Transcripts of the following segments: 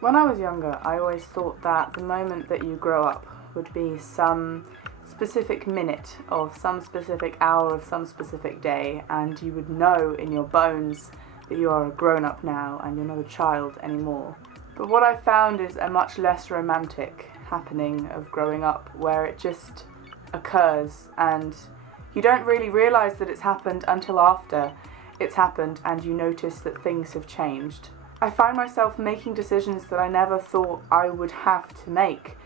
When I was younger, I always thought that the moment that you grow up would be some specific minute of some specific hour of some specific day, and you would know in your bones that you are a grown-up now and you're not a child anymore. But what I found is a much less romantic happening of growing up, where it just occurs and you don't really realise that it's happened until after it's happened and you notice that things have changed. I find myself making decisions that I never thought I would have to make,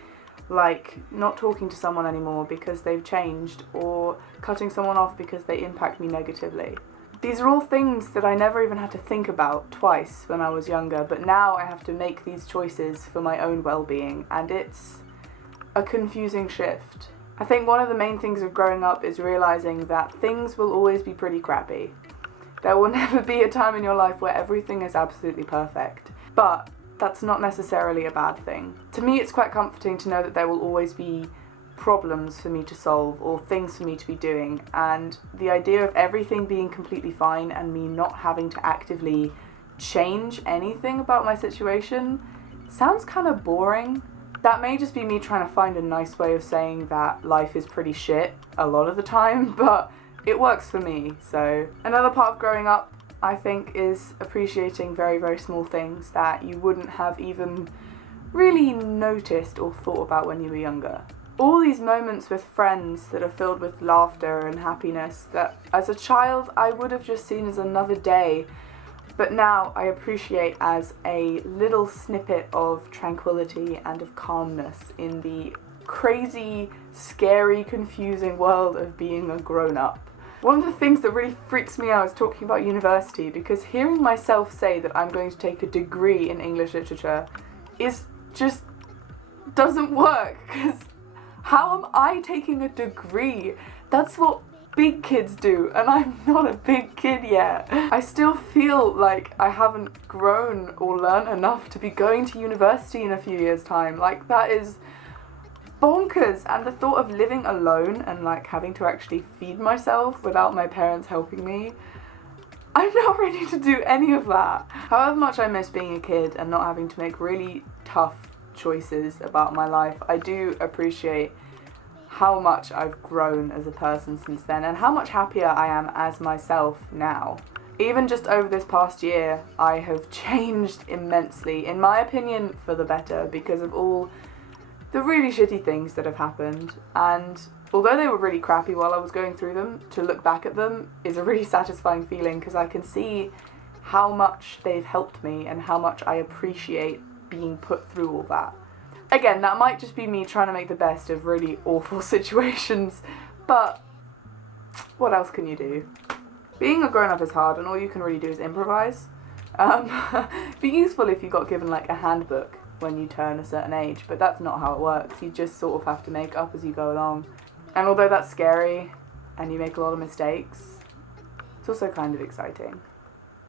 like not talking to someone anymore because they've changed, or cutting someone off because they impact me negatively. These are all things that I never even had to think about twice when I was younger, but now I have to make these choices for my own well-being, and it's a confusing shift. I think one of the main things of growing up is realising that things will always be pretty crappy. There will never be a time in your life where everything is absolutely perfect, but that's not necessarily a bad thing. To me, it's quite comforting to know that there will always be problems for me to solve or things for me to be doing, and the idea of everything being completely fine and me not having to actively change anything about my situation sounds kind of boring. That may just be me trying to find a nice way of saying that life is pretty shit a lot of the time, but it works for me. So another part of growing up, I think, is appreciating very, very small things that you wouldn't have even really noticed or thought about when you were younger. All these moments with friends that are filled with laughter and happiness that as a child I would have just seen as another day, but now I appreciate as a little snippet of tranquility and of calmness in the crazy, scary, confusing world of being a grown-up. One of the things that really freaks me out is talking about university, because hearing myself say that I'm going to take a degree in English literature is just doesn't work, because how am I taking a degree? That's what big kids do, and I'm not a big kid yet. I still feel like I haven't grown or learned enough to be going to university in a few years' time. Like, that is bonkers. And the thought of living alone and like having to actually feed myself without my parents helping me, I'm not ready to do any of that. However much I miss being a kid and not having to make really tough choices about my life, I do appreciate how much I've grown as a person since then and how much happier I am as myself now. Even just over this past year, I have changed immensely, in my opinion, for the better, because of all the really shitty things that have happened. And although they were really crappy while I was going through them, to look back at them is a really satisfying feeling, because I can see how much they've helped me and how much I appreciate being put through all that. Again, that might just be me trying to make the best of really awful situations, but what else can you do? Being a grown-up is hard, and all you can really do is improvise. Be useful if you got given like a handbook when you turn a certain age, but that's not how it works. You just sort of have to make up as you go along. And although that's scary and you make a lot of mistakes, it's also kind of exciting.